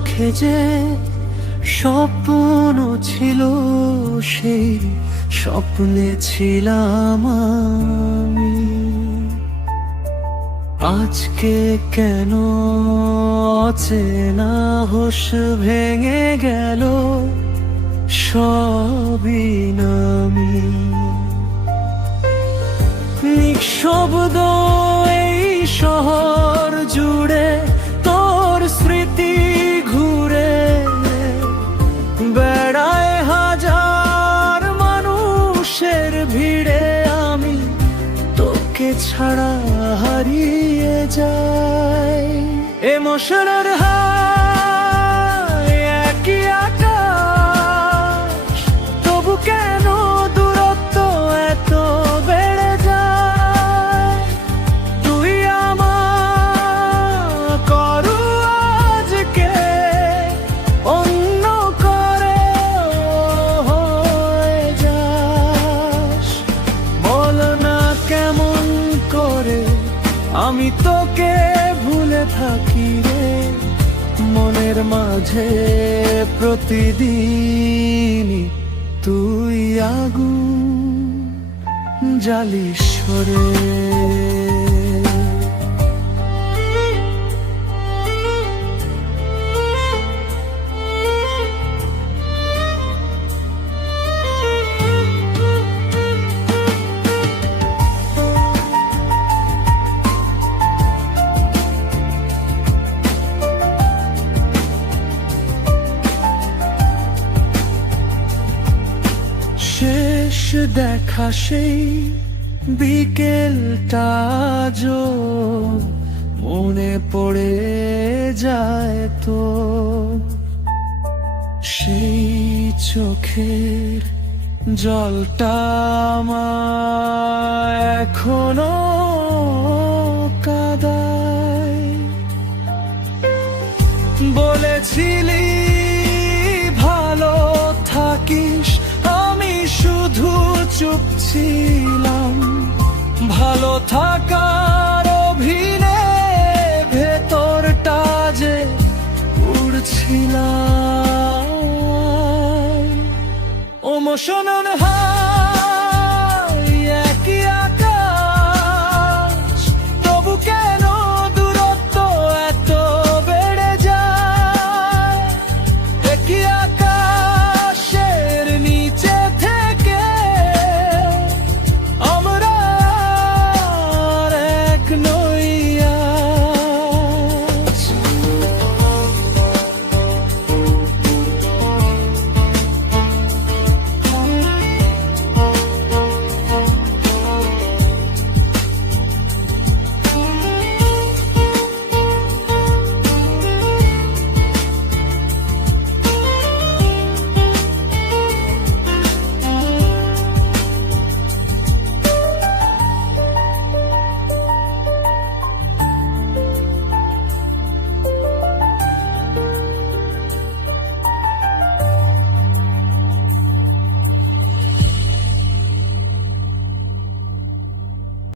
চোখে যে স্বপ্ন ছিল, সেই স্বপ্নে ছিলাম আমি। আজকে কেন অচেনা হোশ ভেঙে গেল, সবই নামি। নিঃশব্দ এই শহর জুড়ে তোর স্মৃতি ঘুরে বেড়ায় হাজার মানুষের ভিড়ে। আমি তোকে ছাড়া হারিয়ে যাই। ইমোশনের হাই একই আকাশ, তবু কেন দূরত্ব এত বেড়ে যায়? তুই আমার করু আজকে অন্য করে হয়ে যাস। বল না কেমন করে আমি তোকে ভুলে থাকি রে, মনের মাঝে প্রতিদিন তুই আগুন জ্বালিস রে। শেষ দেখা সেই বিকেলটা আজও মনে পড়ে যায় তো। সেই চোখের জলটা আমায় এখনো কাঁদায়। বলেছিলি ভালো থাকিস, আমি শুধু চুপ ছিলাম। ভালো থাকার অভিনয়ে ভেতরটা যে উড়ছিলাম। ইমোশনের হাই